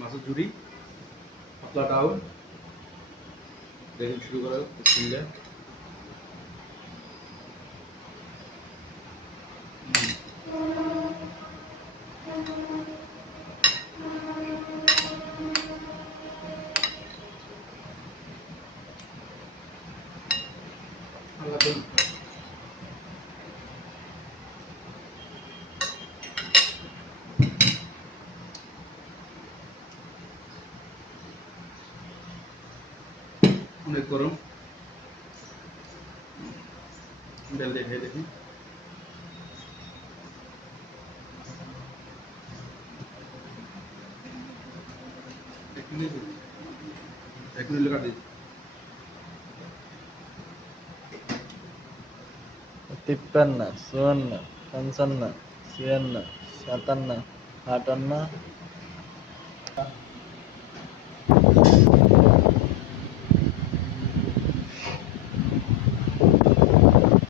মাছের ঝুড়ি, পাতলা ডাউল। দেখুন শুরু করা বিসমিল্লাহ। অনেক গরম, ডাল দিয়ে খেয়ে দেখি। এক মিনিট কাটি। 53, 54, 55, 56, 57, 58